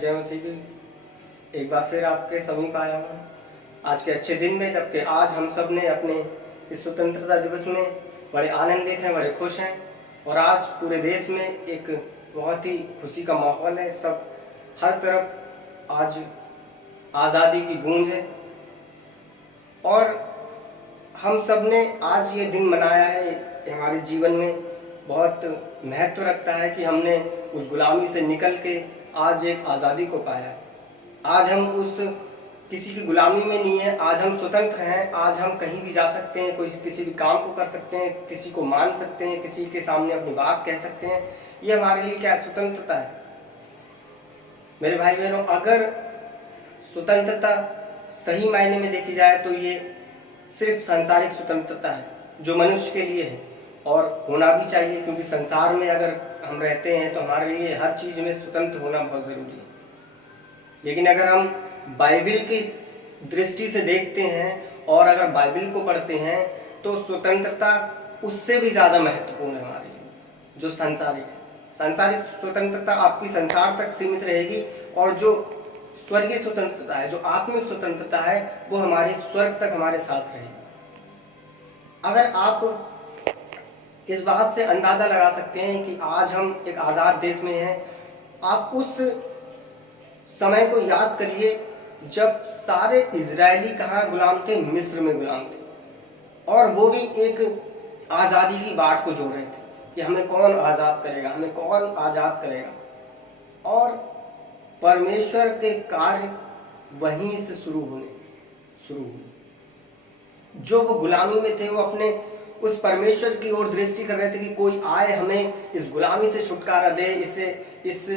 जय मसीह की। एक बार फिर आपके समीप आया हूँ आज के अच्छे दिन में, जबकि आज हम सब ने अपने इस स्वतंत्रता दिवस में बड़े आनंदित हैं, बड़े खुश हैं। और आज पूरे देश में एक बहुत ही खुशी का माहौल है। सब हर तरफ आज आज़ादी की गूंज है और हम सब ने आज ये दिन मनाया है। हमारे जीवन में बहुत महत्व रखता है कि हमने उस गुलामी से निकल के आज एक आज़ादी को पाया। आज हम उस किसी की गुलामी में नहीं है, आज हम स्वतंत्र हैं। आज हम कहीं भी जा सकते हैं, कोई किसी भी काम को कर सकते हैं, किसी को मान सकते हैं, किसी के सामने अपनी बात कह सकते हैं। ये हमारे लिए क्या स्वतंत्रता है। मेरे भाई बहनों, अगर स्वतंत्रता सही मायने में देखी जाए तो ये सिर्फ सांसारिक स्वतंत्रता है जो मनुष्य के लिए है और होना भी चाहिए, क्योंकि संसार में अगर हम रहते हैं तो हमारे लिए हर चीज में स्वतंत्र होना बहुत जरूरी है। लेकिन अगर हम बाइबल की दृष्टि से देखते हैं और अगर बाइबल को पढ़ते हैं तो स्वतंत्रता उससे भी ज्यादा महत्वपूर्ण है हमारे लिए, जो सांसारिक है। सांसारिक स्वतंत्रता आपकी संसार तक सीमित रहेगी और जो स्वर्गीय स्वतंत्रता है, जो आत्मिक स्वतंत्रता है, वो हमारी स्वर्ग तक हमारे साथ रहेगी। अगर आप इस बात से अंदाजा लगा सकते हैं कि आज हम एक आजाद देश में हैं, आप उस समय को याद करिए जब सारे इजरायली कहाँ गुलाम थे, मिस्र में गुलाम थे, और वो भी एक आजादी की बाट को जोड़ रहे थे कि हमें कौन आजाद करेगा, हमें कौन आजाद करेगा। और परमेश्वर के कार्य वहीं से शुरू हुए। जो वो गुलामी में थे वो अपने उस परमेश्वर की ओर दृष्टि कर रहे थे कि कोई आए हमें इस गुलामी से छुटकारा दे, इस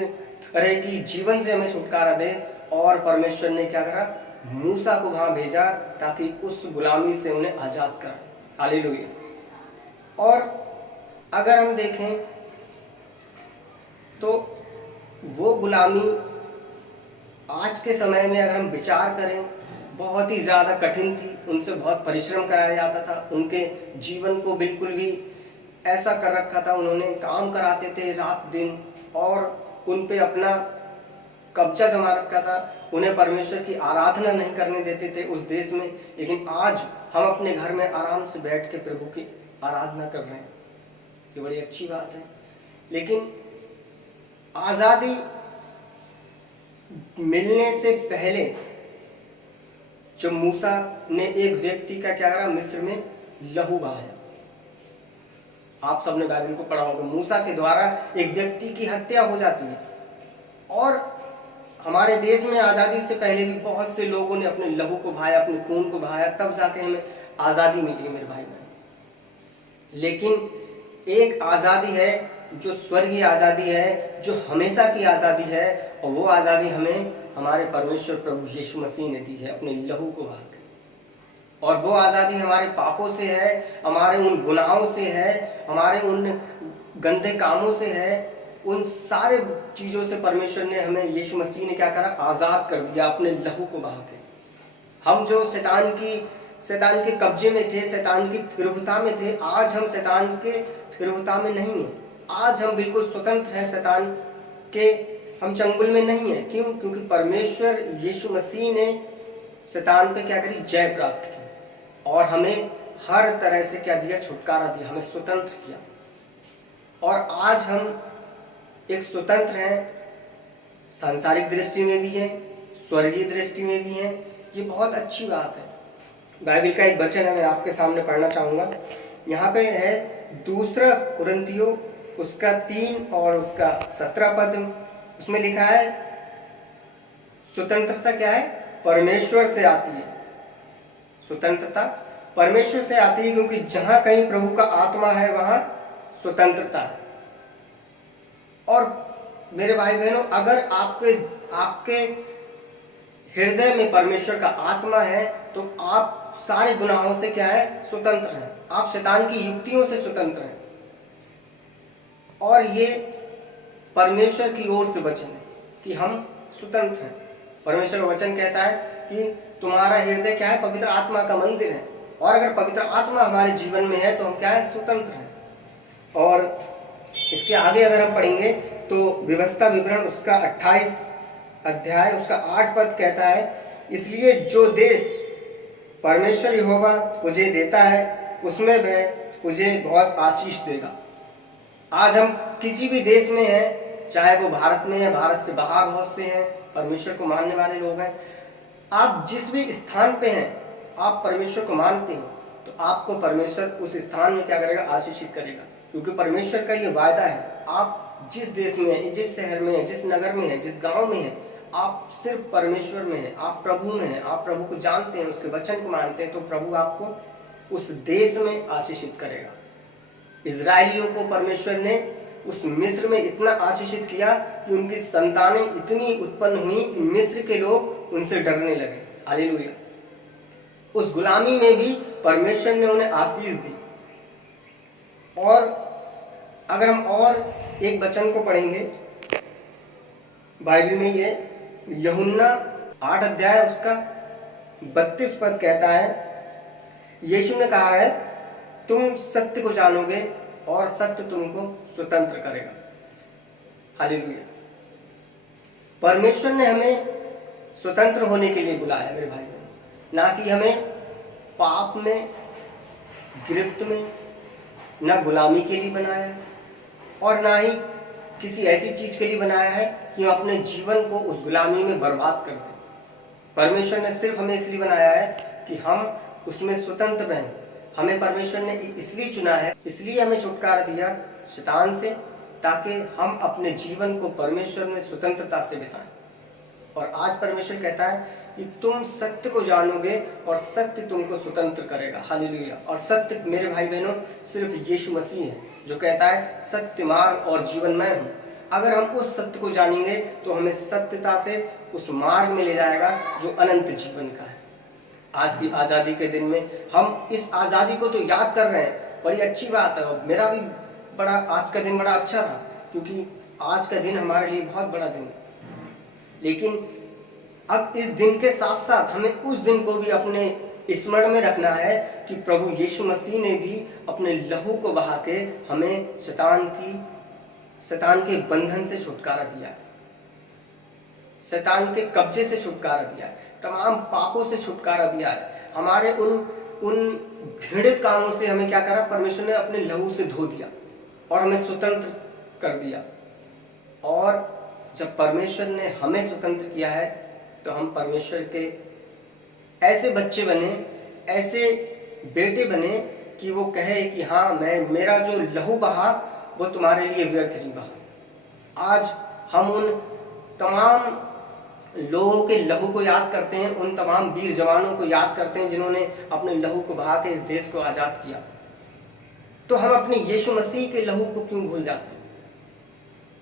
तरह की जीवन से हमें छुटकारा दे। और परमेश्वर ने क्या करा, मूसा को वहां भेजा ताकि उस गुलामी से उन्हें आजाद कराए। हालेलुया। और अगर हम देखें तो वो गुलामी आज के समय में अगर हम विचार करें बहुत ही ज्यादा कठिन थी। उनसे बहुत परिश्रम कराया जाता था, उनके जीवन को बिल्कुल भी ऐसा कर रखा था, उन्होंने काम कराते थे रात दिन और उन पे अपना कब्जा जमा रखा था। उन्हें परमेश्वर की आराधना नहीं करने देते थे उस देश में। लेकिन आज हम अपने घर में आराम से बैठ के प्रभु की आराधना कर रहे हैं, ये बड़ी अच्छी बात है। लेकिन आजादी मिलने से पहले जब मूसा ने एक व्यक्ति का क्या करा, मिस्र में लहू बहाया। आप सबने बाइबल को पढ़ा होगा, मूसा के द्वारा एक व्यक्ति की हत्या हो जाती है। और हमारे देश में आजादी से पहले भी बहुत से लोगों ने अपने लहू को बहाया, अपने खून को बहाया, तब जाके हमें आजादी मिली है मेरे भाई बहन। लेकिन एक आजादी है जो स्वर्गीय आजादी है, जो हमेशा की आजादी है, और वो आजादी हमें हमारे परमेश्वर प्रभु यीशु मसीह ने दी है अपने लहू को बहाकर। और वो आजादी हमारे पापों से है, हमारे उन गुनाहों से है, हमारे उन गंदे कामों से है। उन सारे चीजों से परमेश्वर ने हमें, यीशु मसीह ने क्या करा, आजाद कर दिया अपने लहू को बहा के। हम जो शैतान के कब्जे में थे, शैतान की फिरौता में थे, आज हम शैतान के फिरौता में नहीं है। आज हम बिल्कुल स्वतंत्र हैं, शैतान के हम चंगुल में नहीं है। क्यों? क्योंकि परमेश्वर यीशु मसीह ने शैतान पे क्या करी, जय प्राप्त की और हमें हर तरह से क्या दिया, छुटकारा दिया, हमें स्वतंत्र किया। और आज हम एक स्वतंत्र हैं, सांसारिक दृष्टि में भी है, स्वर्गीय दृष्टि में भी है। ये बहुत अच्छी बात है। बाइबल का एक वचन है, मैं आपके सामने पढ़ना चाहूंगा। यहाँ पे है 2 कुरिन्थियों उसका 3 और उसका 17 पद। उसमें लिखा है स्वतंत्रता क्या है, परमेश्वर से आती है। स्वतंत्रता परमेश्वर से आती है, क्योंकि जहां कहीं प्रभु का आत्मा है वहां स्वतंत्रता है। और मेरे भाई बहनों, अगर आपके हृदय में परमेश्वर का आत्मा है तो आप सारे गुनाहों से क्या है, स्वतंत्र हैं। आप शैतान की युक्तियों से स्वतंत्र हैं। और ये परमेश्वर की ओर से वचन है कि हम स्वतंत्र हैं। परमेश्वर का वचन कहता है कि तुम्हारा हृदय क्या है, पवित्र आत्मा का मंदिर है। और अगर पवित्र आत्मा हमारे जीवन में है तो हम क्या है, स्वतंत्र हैं। और इसके आगे अगर हम पढ़ेंगे तो व्यवस्था विवरण उसका 28 अध्याय उसका 8 पद कहता है, इसलिए जो देश परमेश्वर यहोवा मुझे देता है उसमें वह मुझे बहुत आशीष देगा। आज हम किसी भी देश में हैं, चाहे वो भारत में है, भारत से बाहर बहुत से हैं, परमेश्वर को मानने वाले लोग हैं, आप जिस भी स्थान पे हैं, आप परमेश्वर को मानते हैं, तो आपको परमेश्वर उस स्थान में क्या करेगा? आशीषित करेगा। क्योंकि परमेश्वर का ये वायदा है, आप जिस देश में हैं, जिस शहर में हैं, जिस नगर में हैं, जिस गांव में हैं, आप सिर्फ परमेश्वर में हैं, आप प्रभु में हैं, आप प्रभु को जानते हैं, उसके वचन को मानते हैं, तो प्रभु आपको उस देश में आशीषित करेगा। इजराइलियों को परमेश्वर ने उस मिस्र में इतना आशीषित किया कि उनकी संतानें इतनी उत्पन्न हुई कि मिस्र के लोग उनसे डरने लगे। हालेलुया। उस गुलामी में भी परमेश्वर ने उन्हें आशीष दी। और अगर हम और एक वचन को पढ़ेंगे बाइबल में, ये यूहन्ना 8 अध्याय उसका 32 पद कहता है, यीशु ने कहा है, तुम सत्य को जानोगे और सत्य तुमको स्वतंत्र करेगा। हालेलुया। परमेश्वर ने हमें स्वतंत्र होने के लिए बुलाया है मेरे भाई बहन, ना कि हमें पाप में, गिरफ्त में, ना गुलामी के लिए बनाया है और ना ही किसी ऐसी चीज के लिए बनाया है कि हम अपने जीवन को उस गुलामी में बर्बाद कर दें। परमेश्वर ने सिर्फ हमें इसलिए बनाया है कि हम उसमें स्वतंत्र रहें। हमें परमेश्वर ने इसलिए चुना है, इसलिए हमें छुटकारा दिया शैतान से, ताकि हम अपने जीवन को परमेश्वर में स्वतंत्रता से बिताएं। और आज परमेश्वर कहता है कि तुम सत्य को जानोगे और सत्य तुमको स्वतंत्र करेगा। हालेलुया। और सत्य मेरे भाई बहनों सिर्फ यीशु मसीह है, जो कहता है सत्य, मार्ग और जीवन मैं हूँ। अगर हम उस सत्य को जानेंगे तो हमें सत्यता से उस मार्ग में ले जाएगा जो अनंत जीवन का है। आज की आजादी के दिन में हम इस आजादी को तो याद कर रहे हैं, बड़ी अच्छी बात है। और मेरा भी आज का दिन बड़ा अच्छा रहा, क्योंकि आज का दिन हमारे लिए बहुत बड़ा दिन है। लेकिन अब इस दिन के साथ साथ हमें उस दिन को भी अपने स्मरण में रखना है कि प्रभु यीशु मसीह ने भी अपने लहू को बहा के हमें शैतान के बंधन से छुटकारा दिया है, शैतान के कब्जे से छुटकारा दिया है, तमाम पापों से छुटकारा दिया है। हमारे उन घृणित कामों से हमें क्या करा? परमेश्वर ने अपने लहू से धो दिया और हमें स्वतंत्र कर दिया। और जब परमेश्वर ने हमें स्वतंत्र किया है तो हम परमेश्वर के ऐसे बच्चे बने, ऐसे बेटे बने कि वो कहे कि हाँ, मेरा जो लहू बहा वो तुम्हारे लिए व्यर्थ नहीं बहा। आज हम उन तमाम लोगों के लहू को याद करते हैं, उन तमाम वीर जवानों को याद करते हैं जिन्होंने अपने लहू को बहा के इस देश को आजाद किया। तो हम अपने यीशु मसीह के लहू को क्यों भूल जाते हैं?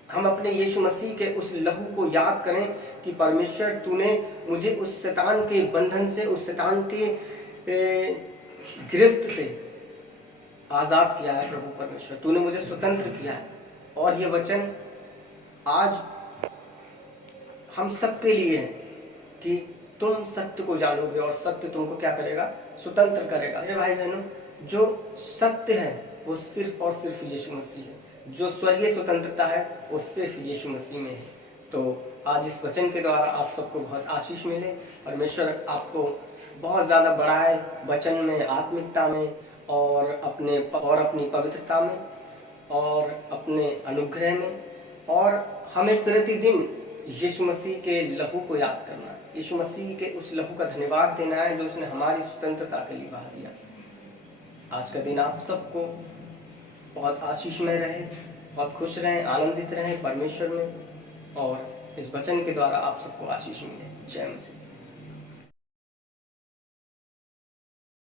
हम अपने यीशु मसीह के उस लहू को याद करें कि परमेश्वर तूने मुझे उस शैतान के बंधन से, उस शैतान के गिरफ्त से आजाद किया है। प्रभु परमेश्वर, तूने मुझे स्वतंत्र किया है। और ये वचन आज हम सबके लिए है कि तुम सत्य को जानोगे और सत्य तुमको क्या करेगा? स्वतंत्र करेगा। मेरे भाई बहनों, जो सत्य है वो सिर्फ और सिर्फ यीशु मसीह है। जो स्वर्गीय स्वतंत्रता है वो सिर्फ यीशु मसीह में है। तो आज इस वचन के द्वारा आप सबको बहुत आशीष मिले। परमेश्वर आपको बहुत ज़्यादा बढ़ाए वचन में, आत्मिकता में और अपनी पवित्रता में और अपने अनुग्रह में। और हमें प्रतिदिन यीशु मसीह के लहू को याद करना है, यीशु मसीह के उस लहू का धन्यवाद देना है जो उसने हमारी स्वतंत्रता के लिए बहा दिया। आज का दिन आप सबको बहुत आशीषमय रहे, बहुत खुश रहें, आनंदित रहें परमेश्वर में, और इस वचन के द्वारा आप सबको आशीष मिले। जय मसीह।